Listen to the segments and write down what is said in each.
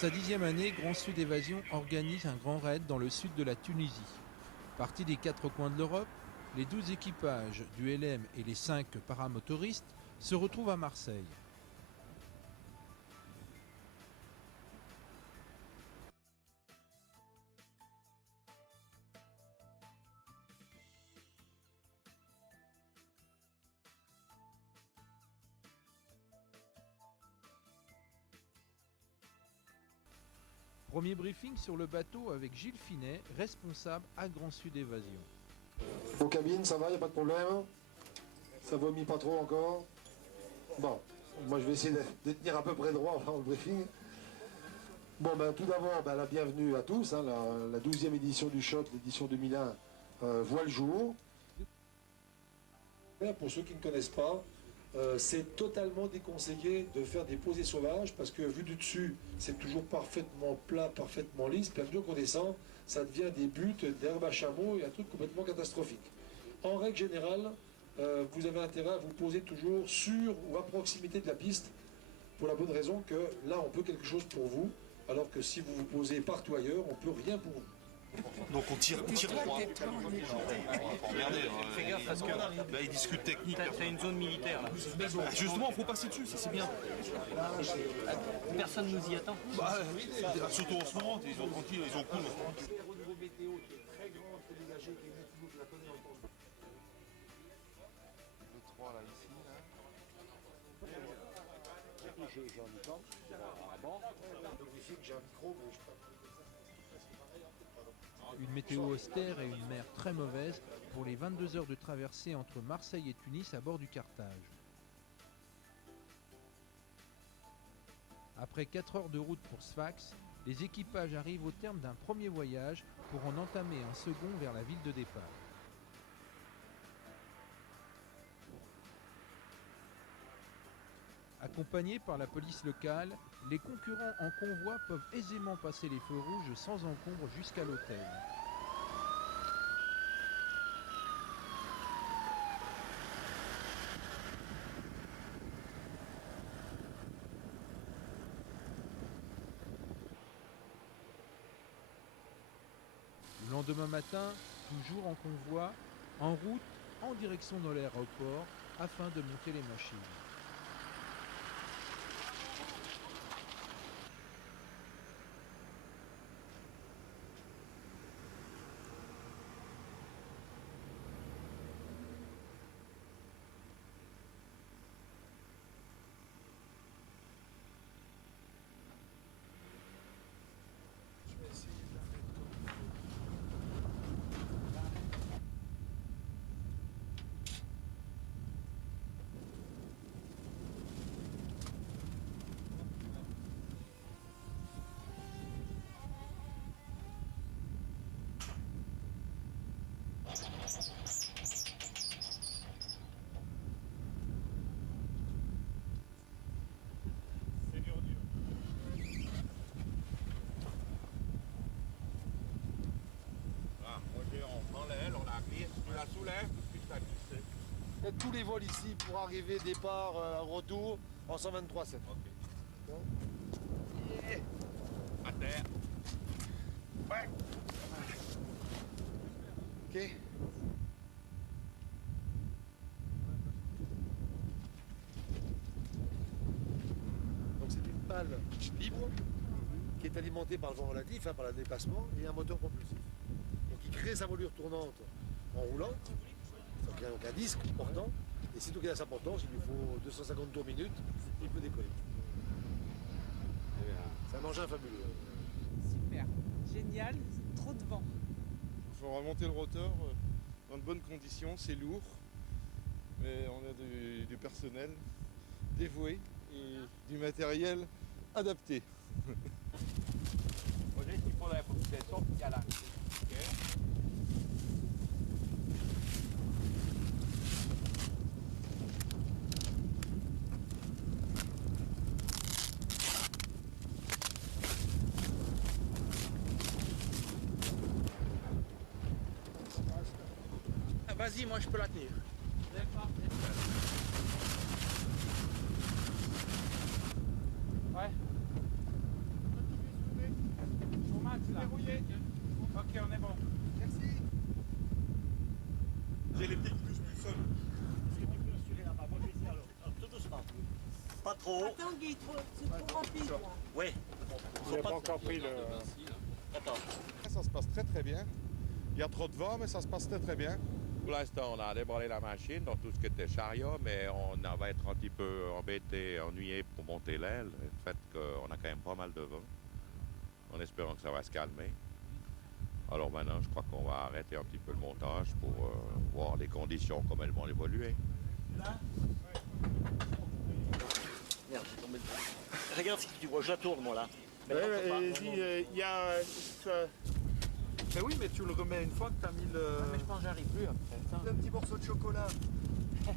sa 10e année, Grand Sud Évasion organise un grand raid dans le sud de la Tunisie. Partis des 4 coins de l'Europe, les 12 équipages du LM et les 5 paramotoristes se retrouvent à Marseille. Premier briefing sur le bateau avec Gilles Finet, responsable à Grand Sud Évasion. Aux cabines, ça va, il n'y a pas de problème? Ça vomit pas trop encore? Bon, moi je vais essayer de tenir à peu près droit dans le briefing. Bon, ben tout d'abord, la bienvenue à tous. Hein, la 12e édition du Choc, l'édition 2001, voit le jour. Pour ceux qui ne connaissent pas, c'est totalement déconseillé de faire des posées sauvages parce que vu du dessus, c'est toujours parfaitement plat, parfaitement lisse. Puis à mesure qu'on descend, ça devient des buttes d'herbe à chameau et un truc complètement catastrophique. En règle générale, vous avez intérêt à vous poser toujours sur ou à proximité de la piste pour la bonne raison que là, on peut quelque chose pour vous, alors que si vous vous posez partout ailleurs, on peut rien pour vous. Donc on tire droit. Regardez, fais gaffe parce que là ils discutent technique. T'as une zone militaire là. Justement, faut passer dessus, ça c'est bien. Personne nous y attend. Surtout en ce moment, ils sont tranquilles, ils ont cool. Au niveau météo qui est très grand, très dégagé, qui est toujours la connaît en temps. Le 3 là, ici, là. J'ai un micro, donc ici j'ai un micro, mais je peux. Une météo austère et une mer très mauvaise pour les 22 heures de traversée entre Marseille et Tunis à bord du Carthage. Après 4 heures de route pour Sfax, les équipages arrivent au terme d'un premier voyage pour en entamer un second vers la ville de départ. Accompagnés par la police locale, les concurrents en convoi peuvent aisément passer les feux rouges sans encombre jusqu'à l'hôtel. Le lendemain matin, toujours en convoi, en route, en direction de l'aéroport, afin de monter les machines. On prend l'aile, on la glisse, tu la soulèves, tout de suite la glisser. Et tous les vols ici pour arriver, départ, retour en 123,7. Ok. Bon. Yeah. À terre. Ouais. Ok. Donc c'est une pale libre qui est alimentée par le vent relatif, par le déplacement et un moteur propulsif. Donc il crée sa voilure tournante en roulant, donc il y a donc un disque portant, et sitôt qu'il a sa portance, il lui faut 250 tours minute, il peut décoller. C'est un engin fabuleux. Super, génial, trop de vent. Il faut remonter le rotor dans de bonnes conditions, c'est lourd, mais on a du personnel dévoué et du matériel adapté. Roger, il faudrait pour que tu descendes, il y a là. Ok. Vas-y, moi je peux la tenir. Ouais. là. Ok, on est bon. J'ai les pieds qui touchent plus seul. Tout doucement. Pas trop. Attends Guy, c'est trop rapide là. Oui. J'ai pas encore pris le... Attends. Ça se passe très très bien. Il y a trop de vent, mais ça se passe très très bien. Pour l'instant, on a débarré la machine dans tout ce qui était chariot, mais on va être un petit peu embêté, ennuyé pour monter l'aile. Le fait qu'on a quand même pas mal de vent, en espérant que ça va se calmer. Alors maintenant, je crois qu'on va arrêter un petit peu le montage pour voir les conditions, comment elles vont évoluer. Merde, j'ai tombé dedans. Regarde si tu vois, je la tourne moi là. Mais non, faut pas. Il y a... Mais oui, mais tu le remets une fois que tu as mis le... Mais je pense que j'arrive plus après. Un petit morceau de chocolat.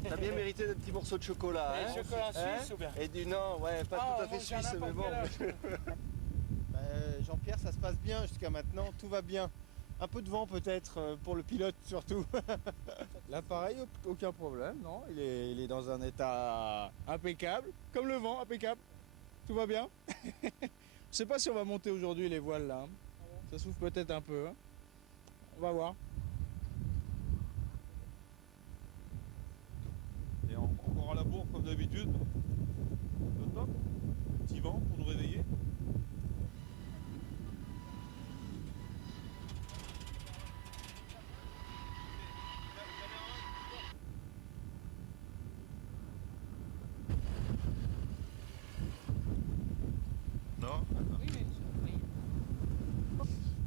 T'as bien mérité d'un petit morceau de chocolat, hein? Chocolat suisse ou bien? Et du non, ouais, pas tout à fait suisse, mais bon. Jean-Pierre, ça se passe bien jusqu'à maintenant, tout va bien. Un peu de vent peut-être pour le pilote surtout. L'appareil, aucun problème, non, il est dans un état impeccable, comme le vent, impeccable. Tout va bien. Je sais pas si on va monter aujourd'hui les voiles là. Ça souffle peut-être un peu. Hein. On va voir. Et encore à la bourre comme d'habitude. Au top. Petit vent pour nous réveiller.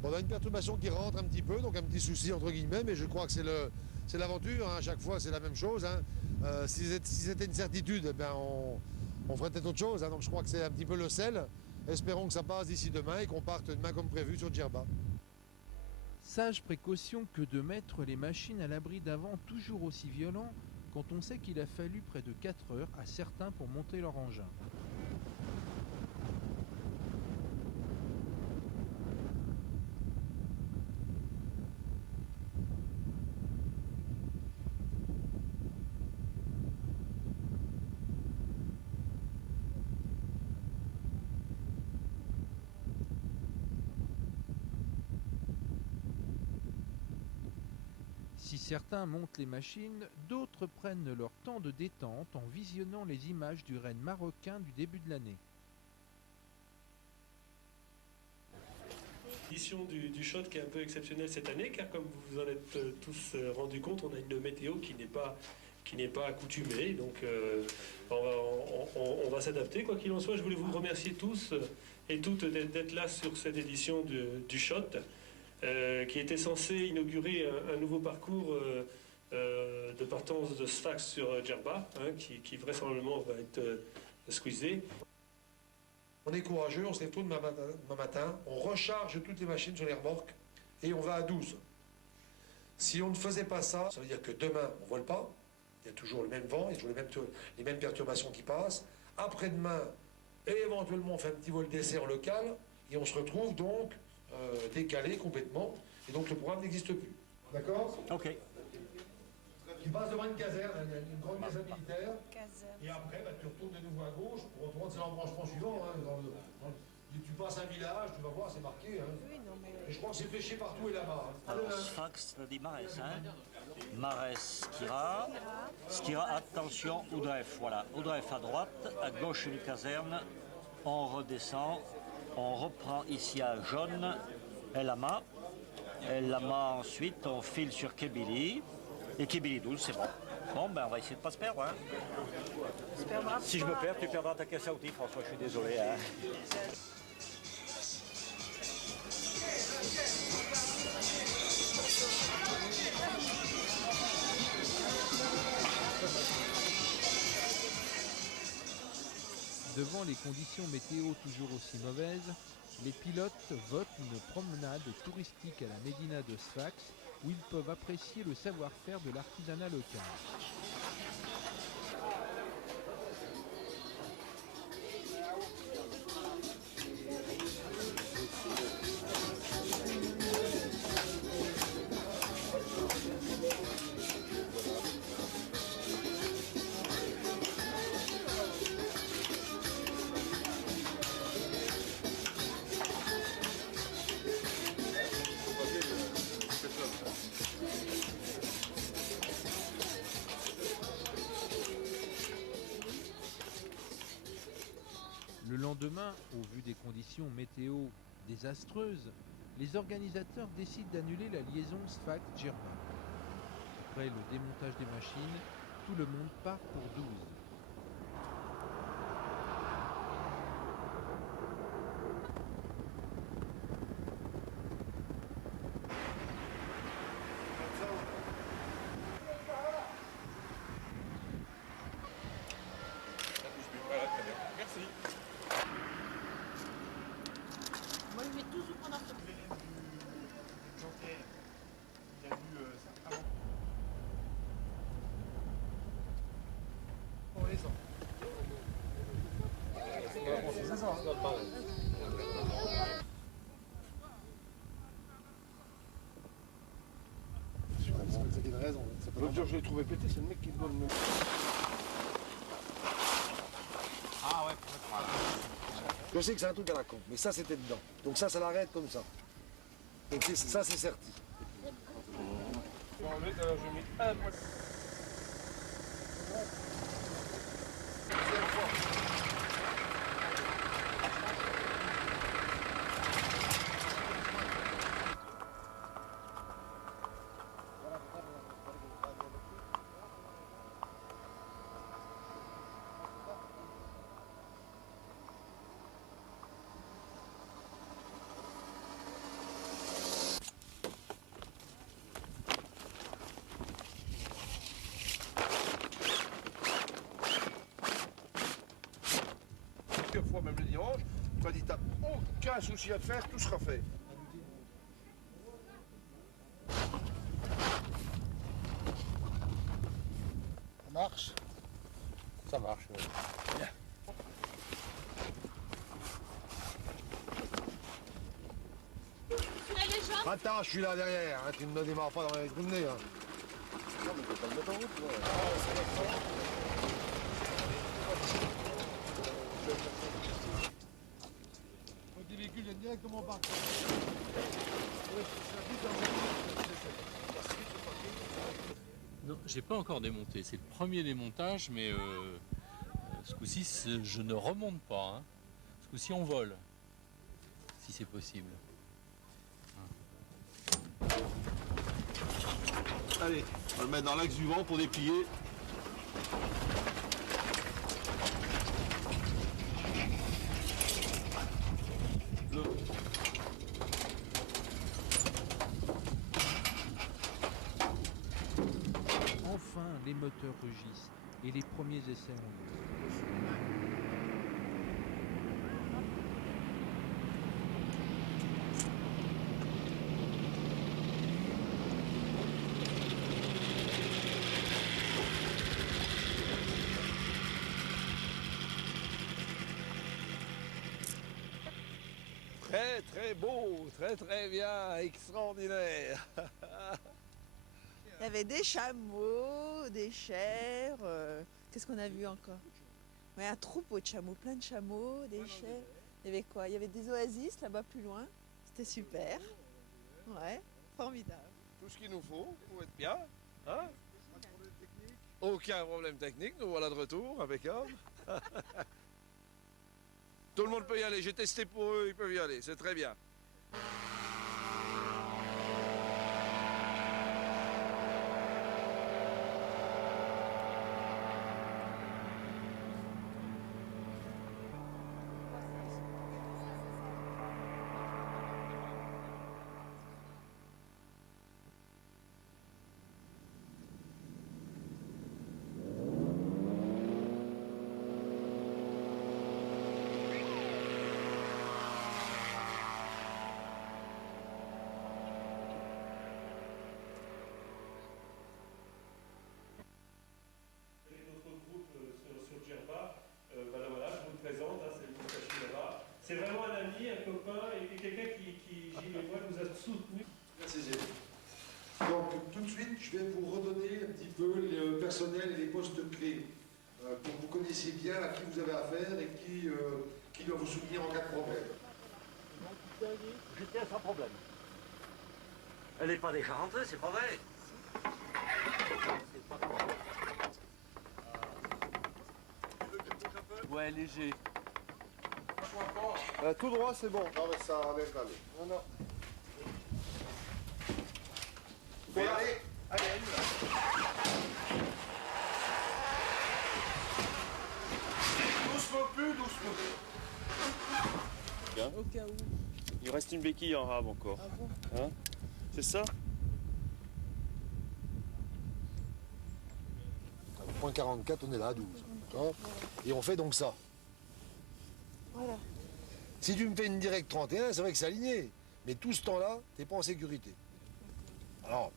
On a une perturbation qui rentre un petit peu, donc un petit souci entre guillemets, mais je crois que c'est l'aventure, hein. À chaque fois c'est la même chose. Hein. Si c'était une certitude, eh bien, on ferait peut-être autre chose. Hein. Donc je crois que c'est un petit peu le sel. Espérons que ça passe d'ici demain et qu'on parte demain comme prévu sur Djerba. Sage précaution que de mettre les machines à l'abri d'un vent toujours aussi violent quand on sait qu'il a fallu près de 4 heures à certains pour monter leur engin. Si certains montent les machines, d'autres prennent leur temps de détente en visionnant les images du raid marocain du début de l'année. L'édition du SHOT qui est un peu exceptionnelle cette année, car comme vous vous en êtes tous rendus compte, on a une météo qui n'est pas accoutumée, donc on va s'adapter. Quoi qu'il en soit, je voulais vous remercier tous et toutes d'être là sur cette édition du SHOT. Qui était censé inaugurer un nouveau parcours de partance de Sfax sur Djerba, hein, qui vraisemblablement va être squeezé. On est courageux, on se lève tôt demain matin, on recharge toutes les machines sur les remorques et on va à 12. Si on ne faisait pas ça, ça veut dire que demain on ne vole pas, il y a toujours le même vent, il y a toujours les mêmes perturbations qui passent. Après-demain, éventuellement on fait un petit vol d'essai en local et on se retrouve donc décalé complètement, et donc le programme n'existe plus. D'accord? Ok. Tu passes devant une caserne, une grande caserne militaire, et après tu retournes de nouveau à gauche pour reprendre l'embranchement suivant. Hein, tu passes un village, tu vas voir, c'est marqué. Hein. Oui, non, mais... Et je crois que c'est fléché partout et là-bas. Hein. Alors, Sfax, ça dit Marès, hein? Marès, Skira. Skira, attention, Oudref, voilà. Oudref à droite, à gauche une caserne, on redescend. On reprend ici à Jaune, El Hama. El Hama, ensuite, on file sur Kébili. Et Kébili 12, c'est bon. Bon, ben on va essayer de ne pas se perdre. Hein. Si je me perds, tu perdras ta caisse à outils, François, je suis désolé. Hein. Devant les conditions météo toujours aussi mauvaises, les pilotes votent une promenade touristique à la Médina de Sfax où ils peuvent apprécier le savoir-faire de l'artisanat local. lendemain, au vu des conditions météo désastreuses, les organisateurs décident d'annuler la liaison Sfax-Djerba. Après le démontage des machines, tout le monde part pour 12. Moi, je mets toujours mon enfant. L'autre jour, je l'ai trouvé pété, c'est le mec qui doit me... Ah ouais, Je sais que c'est un truc à la con, mais ça c'était dedans. Donc ça l'arrête comme ça. Donc ça c'est certi. Fois, même le dimanche, quand il tape aucun souci à faire, tout sera fait. Ça marche? Ça marche, oui. Bien. Attends, je suis là derrière, hein, tu ne me démarres pas dans les trous de nez. Hein. Non, mais tu peux pas le mettre en route, là. Les véhicules viennent directement par. Non, j'ai pas encore démonté. C'est le premier démontage, mais ce coup-ci, je ne remonte pas. Hein. Ce coup-ci, on vole, si c'est possible. Allez, on va le mettre dans l'axe du vent pour déplier. Enfin, les moteurs rugissent et les premiers essais ont lieu. Très très beau, très bien, extraordinaire. Il y avait des chameaux, des chèvres. Qu'est-ce qu'on a vu encore? Ouais, un troupeau de chameaux, plein de chameaux, des chèvres. Il y avait quoi? Il y avait des oasis là-bas plus loin. C'était super. Ouais, formidable. Tout ce qu'il nous faut pour être bien. Hein? Aucun problème technique, nous voilà de retour, impeccable. Tout le monde peut y aller, j'ai testé pour eux, ils peuvent y aller, c'est très bien. C'est vraiment un ami, un copain et quelqu'un qui j'y vais moi, nous a soutenu. Merci Zélie. Donc tout de suite, je vais vous redonner un petit peu le personnel et les postes clés pour que vous connaissiez bien à qui vous avez affaire et qui doit vous soutenir en cas de problème. Je tiens sans problème. Elle n'est pas déjà rentrée, c'est pas vrai. Ouais, léger. Tout droit, c'est bon. Non, mais ça enlève la main. Non, non. Mais allez, Allez, doucement plus, doucement plus. Au cas où. Il reste une béquille en rab encore. Ah bon? Hein? C'est ça? Point 44, on est là à 12. D'accord. Et on fait donc ça. Voilà. Si tu me fais une directe 31, c'est vrai que c'est aligné. Mais tout ce temps-là, t'es pas en sécurité. Alors,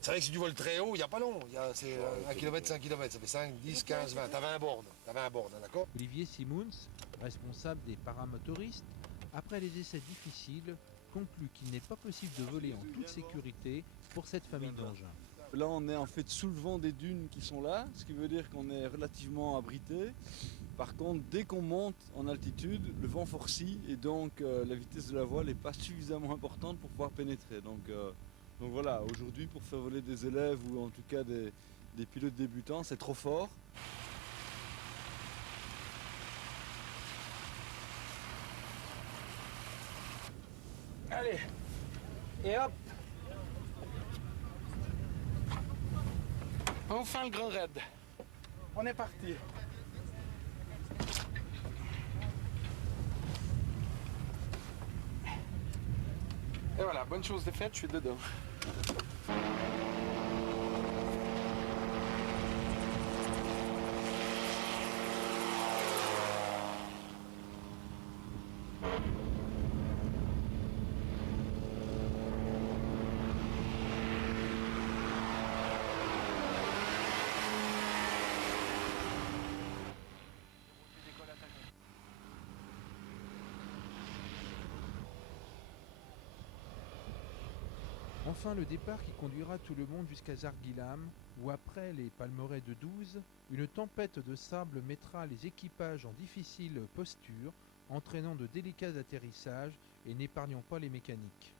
c'est vrai que si tu voles très haut, il n'y a pas long. C'est 1 km, 5 km. Ça fait 5, 10, 15, 20. T'avais un borne. D'accord? Olivier Simons, responsable des paramotoristes, après les essais difficiles, conclut qu'il n'est pas possible de voler en toute sécurité pour cette famille d'engins. Là, on est en fait sous le vent des dunes qui sont là, ce qui veut dire qu'on est relativement abrité. Par contre, dès qu'on monte en altitude, le vent forcit et donc la vitesse de la voile n'est pas suffisamment importante pour pouvoir pénétrer. Donc voilà, aujourd'hui, pour faire voler des élèves ou en tout cas des pilotes débutants, c'est trop fort. Allez. Et hop. Enfin le grand raid. On est parti. Et voilà, bonne chose de faite, je suis dedans. Enfin, le départ qui conduira tout le monde jusqu'à Zarguilam, où après les palmeraies de 12, une tempête de sable mettra les équipages en difficile posture, entraînant de délicats atterrissages et n'épargnant pas les mécaniques.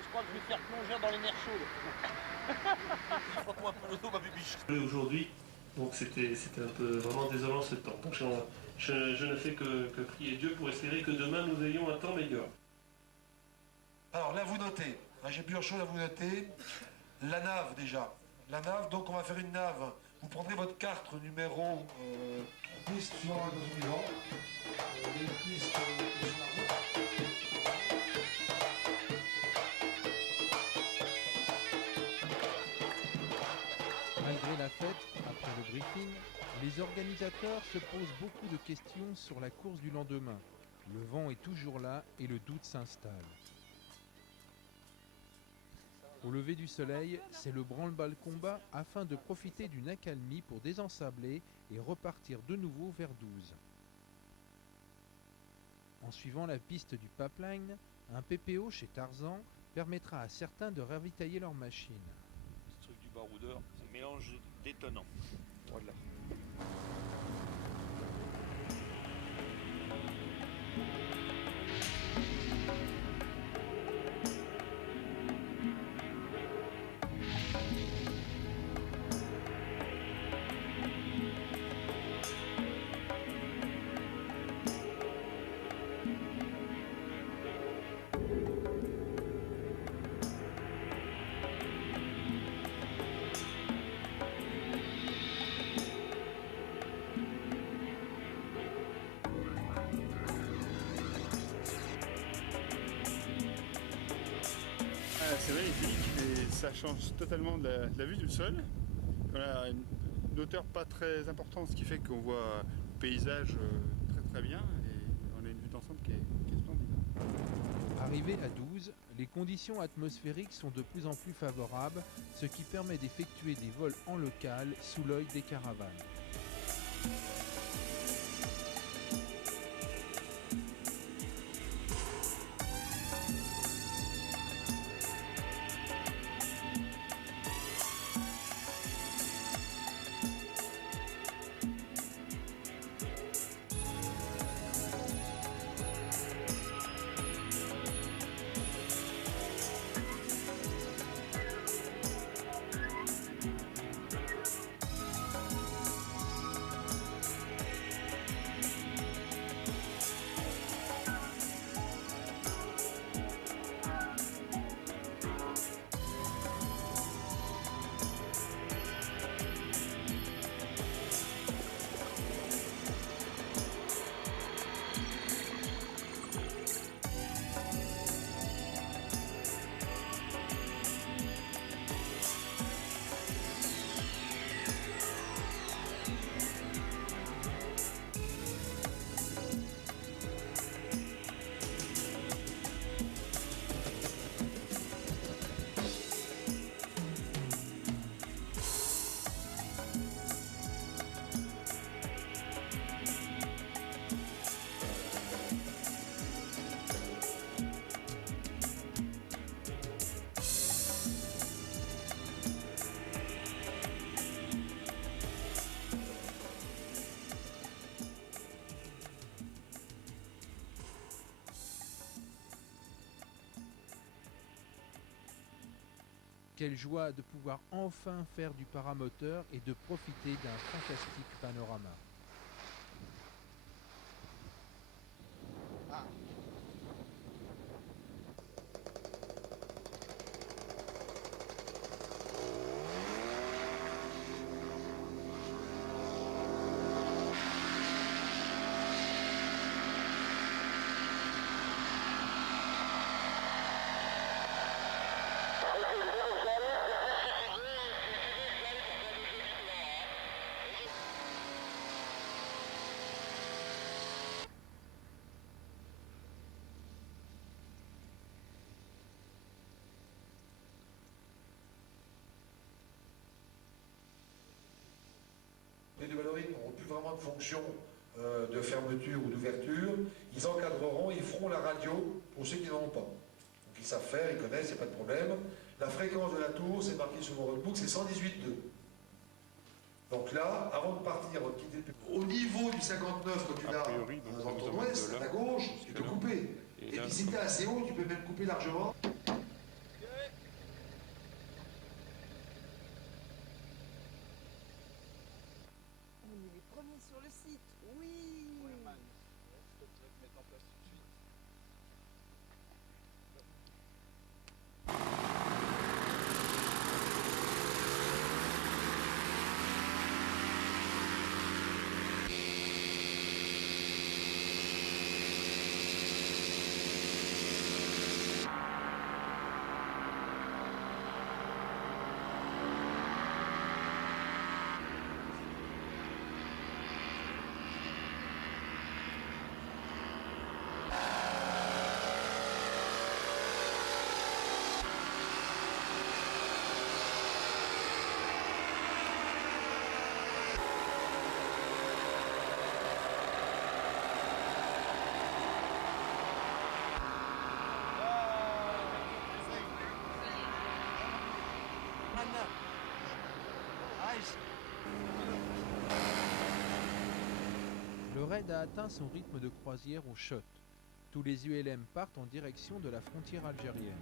Je crois que je vais faire plongeur dans les mers chaudes. Frotte-moi un peu le dos, ma bibiche. Aujourd'hui, donc c'était un peu vraiment désolant ce temps. Donc je ne fais que prier Dieu pour espérer que demain nous ayons un temps meilleur. Alors là, vous notez. J'ai plusieurs choses à vous noter. La nave déjà. La nave, donc on va faire une nave. Vous prendrez votre carte numéro piste sur la suivante. Les pistes sur la route. Malgré la fête, après le briefing, les organisateurs se posent beaucoup de questions sur la course du lendemain. Le vent est toujours là et le doute s'installe. Au lever du soleil, c'est le branle-bas combat afin de profiter d'une accalmie pour désensabler et repartir de nouveau vers 12. En suivant la piste du pipeline, un PPO chez Tarzan permettra à certains de ravitailler leur machine. Ce truc du baroudeur, c'est mélange détonnant. Voilà. C'est magnifique et ça change totalement de la vue du sol. On a une hauteur pas très importante, ce qui fait qu'on voit le paysage très très bien et on a une vue d'ensemble qui est splendide. Arrivé à 12, les conditions atmosphériques sont de plus en plus favorables, ce qui permet d'effectuer des vols en local sous l'œil des caravanes. Quelle joie de pouvoir enfin faire du paramoteur et de profiter d'un fantastique panorama. Les nouvelles rythmes n'auront plus vraiment de fonction de fermeture ou d'ouverture. Ils encadreront, ils feront la radio pour ceux qui n'en ont pas. Donc ils savent faire, ils connaissent, il n'y a pas de problème. La fréquence de la tour, c'est marqué sur mon roadbook, c'est 118.2. Donc là, avant de partir, au niveau du 59, quand tu l'as dans ton ouest, à gauche, tu peux couper. Et puis si tu es assez haut, tu peux même couper largement. On est les premiers sur le site, oui. Le raid a atteint son rythme de croisière au shot. Tous les ULM partent en direction de la frontière algérienne.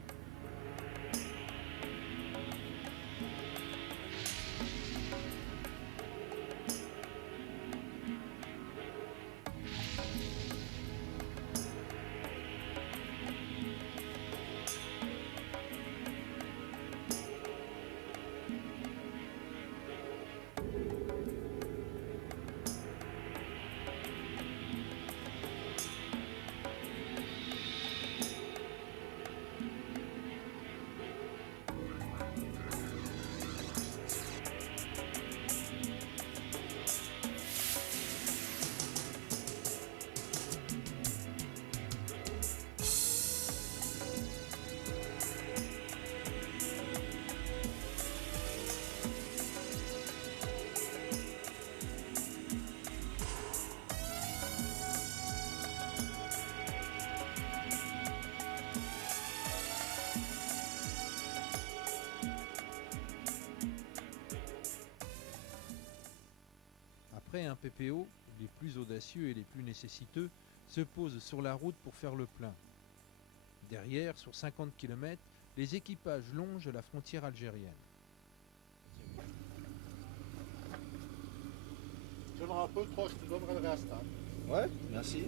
PPO, les plus audacieux et les plus nécessiteux, se posent sur la route pour faire le plein. Derrière, sur 50 km, les équipages longent la frontière algérienne. Je me rappelle, je te donnerai le reste. Hein. Ouais, merci.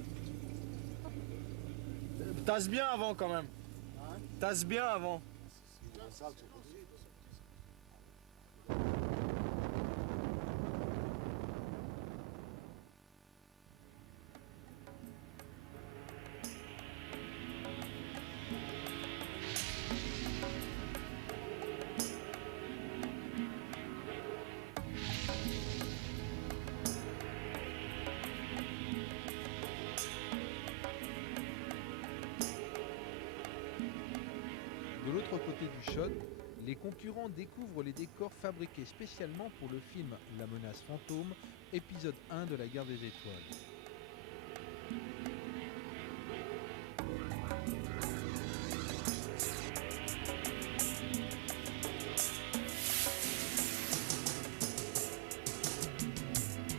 Tasse bien avant quand même. Hein? Tasse bien avant. De l'autre côté du Chott, les concurrents découvrent les décors fabriqués spécialement pour le film La menace fantôme, épisode 1 de la guerre des étoiles.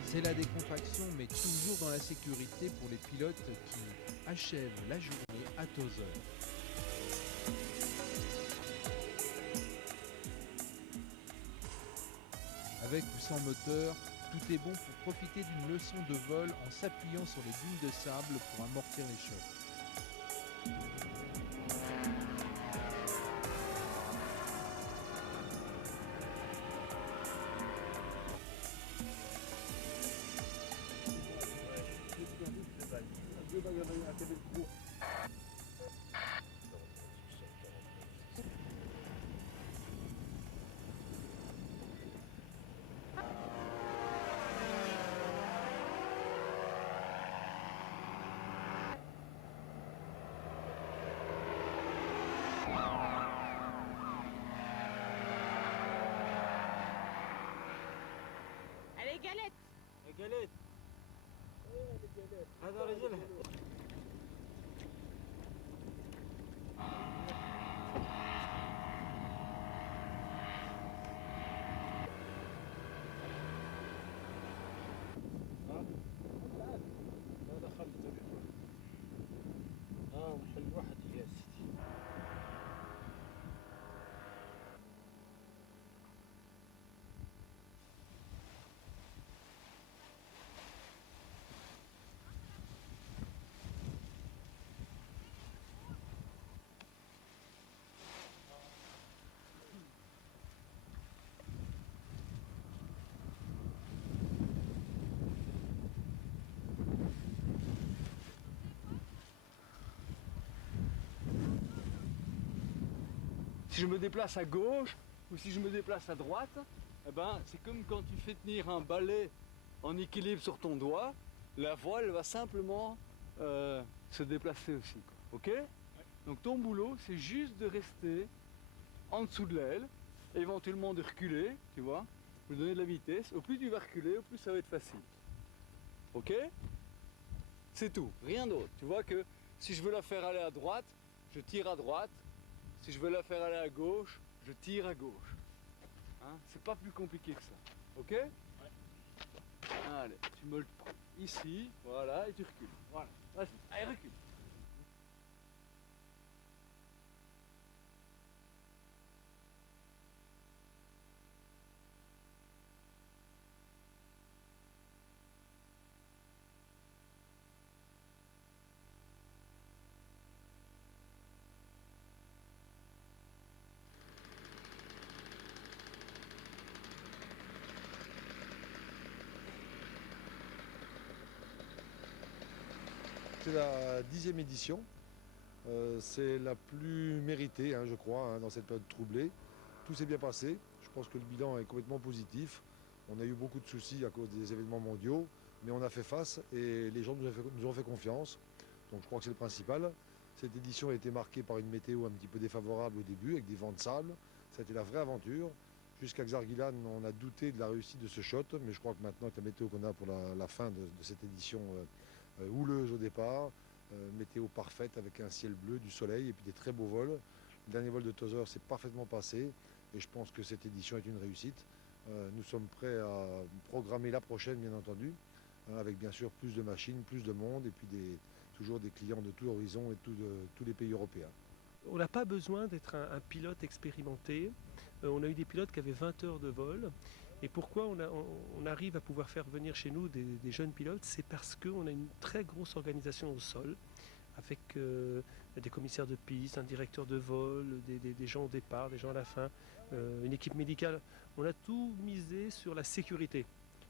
C'est la décontraction, mais toujours dans la sécurité pour les pilotes qui achèvent la journée à Tozeur. Avec ou sans moteur, tout est bon pour profiter d'une leçon de vol en s'appuyant sur les dunes de sable pour amortir les chocs. Allez, galette! La galette. Attends, les gars. Si je me déplace à gauche ou si je me déplace à droite, eh ben, c'est comme quand tu fais tenir un balai en équilibre sur ton doigt, la voile va simplement se déplacer aussi. Quoi. Ok? Donc ton boulot, c'est juste de rester en dessous de l'aile, éventuellement de reculer, tu vois, de donner de la vitesse. Au plus tu vas reculer, au plus ça va être facile. Ok? C'est tout, rien d'autre. Tu vois que si je veux la faire aller à droite, je tire à droite. Si je veux la faire aller à gauche, je tire à gauche. Hein? C'est pas plus compliqué que ça. Ok? Ouais. Allez, tu me le prends ici, voilà, et tu recules. Voilà. Vas-y, allez, recule. C'est la 10e édition. C'est la plus méritée, hein, je crois, hein, dans cette période troublée. Tout s'est bien passé. Je pense que le bilan est complètement positif. On a eu beaucoup de soucis à cause des événements mondiaux, mais on a fait face et les gens nous ont fait confiance. Donc je crois que c'est le principal. Cette édition a été marquée par une météo un petit peu défavorable au début, avec des vents de sable. Ça a été la vraie aventure. Jusqu'à Xarguilan, on a douté de la réussite de ce shot, mais je crois que maintenant, avec la météo qu'on a pour la fin de cette édition houleuse au départ, météo parfaite avec un ciel bleu, du soleil et puis des très beaux vols. Le dernier vol de Tozeur s'est parfaitement passé et je pense que cette édition est une réussite. Nous sommes prêts à programmer la prochaine, bien entendu, hein, avec bien sûr plus de machines, plus de monde, et puis toujours des clients de tout horizon et tous les pays européens. On n'a pas besoin d'être un pilote expérimenté. On a eu des pilotes qui avaient 20 heures de vol. Et pourquoi on arrive à pouvoir faire venir chez nous des jeunes pilotes? C'est parce qu'on a une très grosse organisation au sol, avec des commissaires de piste, un directeur de vol, des gens au départ, des gens à la fin, une équipe médicale. On a tout misé sur la sécurité.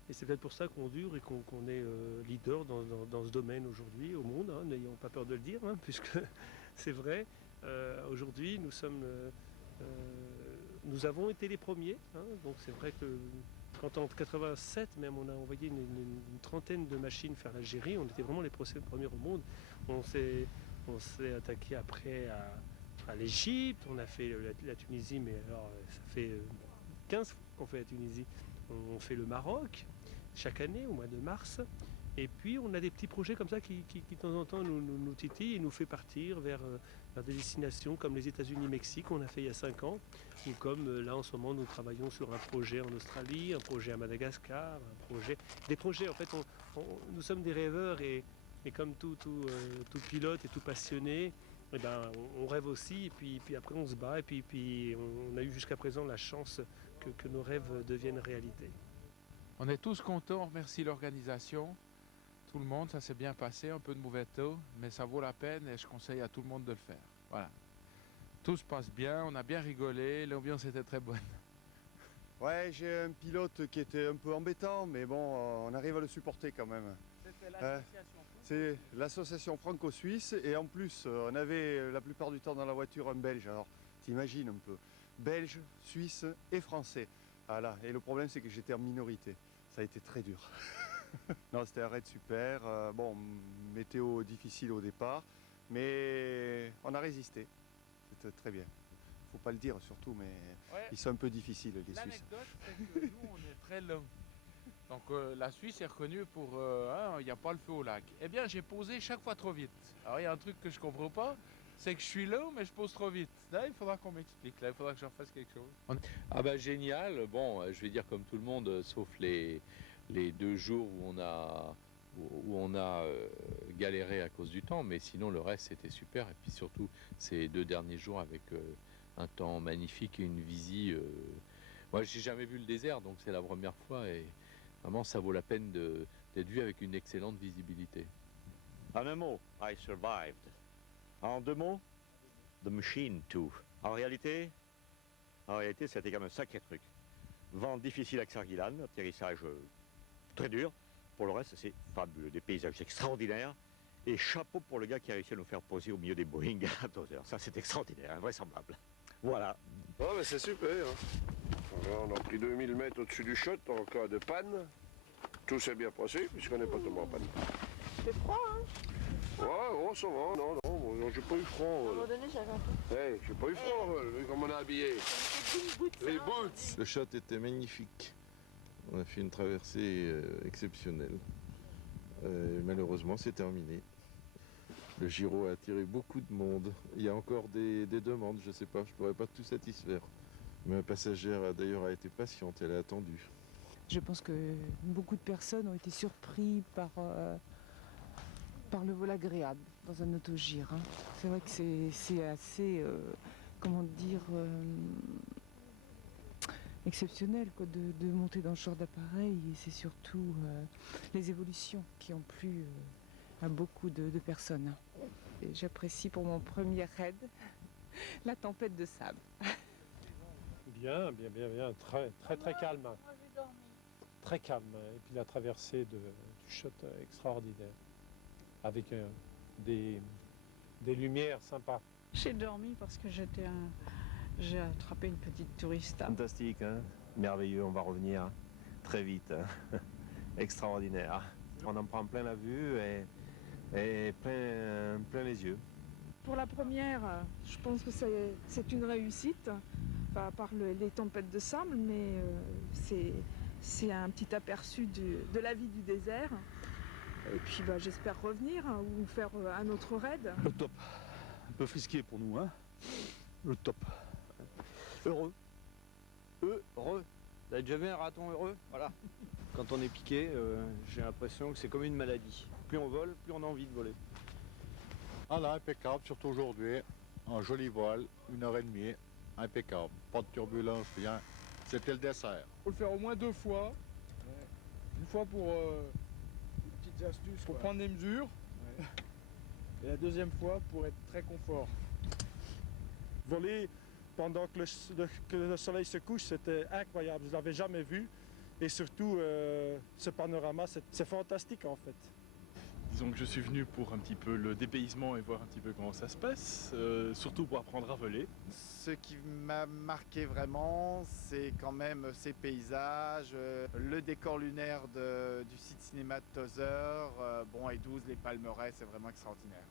Et c'est peut-être pour ça qu'on dure et qu'on est leader dans ce domaine aujourd'hui au monde, hein, n'ayons pas peur de le dire, hein, puisque c'est vrai. Aujourd'hui, nous avons été les premiers, hein, donc c'est vrai que quand en 87 même on a envoyé une trentaine de machines faire l'Algérie, on était vraiment les premiers au monde. On s'est attaqué après à l'Égypte, on a fait la Tunisie, mais alors ça fait 15 fois qu'on fait la Tunisie. On fait le Maroc chaque année au mois de mars. Et puis on a des petits projets comme ça qui de temps en temps nous titillent et nous fait partir vers des destinations comme les États-Unis, Mexique, on a fait il y a 5 ans, ou comme là en ce moment nous travaillons sur un projet en Australie, un projet à Madagascar, des projets en fait, nous sommes des rêveurs et comme tout pilote et tout passionné, eh ben, on rêve aussi et puis après on se bat et puis on a eu jusqu'à présent la chance que nos rêves deviennent réalité. On est tous contents, on remercie l'organisation. Tout le monde, ça s'est bien passé, un peu de mauvais taux, mais ça vaut la peine et je conseille à tout le monde de le faire. Voilà. Tout se passe bien, on a bien rigolé, l'ambiance était très bonne. Ouais, j'ai un pilote qui était un peu embêtant, mais bon, on arrive à le supporter quand même. C'était l'association C'est l'association franco-suisse et en plus, on avait la plupart du temps dans la voiture un Belge. Alors, t'imagines un peu, Belge, Suisse et Français. Voilà. Et le problème, c'est que j'étais en minorité. Ça a été très dur. Non, c'était un raid super. Bon, météo difficile au départ, mais on a résisté. C'était très bien. Faut pas le dire surtout, mais ouais. Ils sont un peu difficiles les Suisses. L'anecdote, c'est que nous, on est très lents. Donc la Suisse est reconnue pour il n'y a pas le feu au lac. Eh bien, j'ai posé chaque fois trop vite. Alors il y a un truc que je comprends pas, c'est que je suis là, mais je pose trop vite. Là, il faudra qu'on m'explique. Là, il faudra que je refasse quelque chose. Ah bah génial. Bon, je vais dire comme tout le monde, sauf les 2 jours où on a galéré à cause du temps, mais sinon le reste c'était super. Et puis surtout ces 2 derniers jours avec un temps magnifique et une visie. Moi, j'ai jamais vu le désert, donc c'est la première fois et vraiment ça vaut la peine d'être vu avec une excellente visibilité. En un mot, I survived. En 2 mots, the machine too. En réalité, c'était quand même un sacré truc. Vent difficile à Xarguilan, atterrissage très dur. Pour le reste, c'est fabuleux, des paysages extraordinaires. Et chapeau pour le gars qui a réussi à nous faire poser au milieu des Boeing à 2 heures. Ça, c'est extraordinaire, invraisemblable. Voilà. Oh, mais c'est super. Hein. On a pris 2000 mètres au-dessus du shot en cas de panne. Tout s'est bien passé puisqu'on n'est pas tombé en panne. C'est froid, hein? Ouais, oh, ça va, non, j'ai pas eu froid. À un moment donné, j'avais un peu. Hey, j'ai pas eu froid, vu comme on est habillé. Les boots. Le shot était magnifique. On a fait une traversée exceptionnelle. Malheureusement, c'est terminé. Le Giro a attiré beaucoup de monde. Il y a encore des demandes, je sais pas, je pourrais pas tout satisfaire. Mais ma passagère a d'ailleurs été patiente, elle a attendu. Je pense que beaucoup de personnes ont été surpris par le vol agréable dans un autogire. Hein. C'est vrai que c'est assez, comment dire, exceptionnel quoi, de monter dans ce genre d'appareil. Et c'est surtout les évolutions qui ont plu à beaucoup de personnes. J'apprécie pour mon premier raid la tempête de sable. Bien, très calme. Très calme. Et puis la traversée du shot extraordinaire. Avec des lumières sympas. J'ai dormi parce que j'ai attrapé une petite touriste. Fantastique, hein, merveilleux, on va revenir très vite. Hein. Extraordinaire. On en prend plein la vue et plein les yeux. Pour la première, je pense que c'est une réussite, pas à part les tempêtes de sable, mais c'est un petit aperçu de la vie du désert. Et puis j'espère revenir ou faire un autre raid. Le top. Un peu frisqué pour nous, hein. Le top. Heureux. Vous avez déjà vu un raton heureux? Voilà. Quand on est piqué, j'ai l'impression que c'est comme une maladie. Plus on vole, plus on a envie de voler. Ah là, impeccable, surtout aujourd'hui. Un joli vol, 1h30, impeccable. Pas de turbulence, rien. C'était le dessert. Il faut le faire au moins 2 fois. Une fois pour des petites astuces, pour prendre des mesures. Et la deuxième fois pour être très confort. Voler pendant que le soleil se couche, c'était incroyable. Je ne l'avais jamais vu. Et surtout, ce panorama, c'est fantastique en fait. Disons que je suis venu pour un petit peu le dépaysement et voir un petit peu comment ça se passe, surtout pour apprendre à voler. Ce qui m'a marqué vraiment, c'est quand même ces paysages, le décor lunaire du site cinéma de Tozeur, bon, et 12, les palmeraies, c'est vraiment extraordinaire.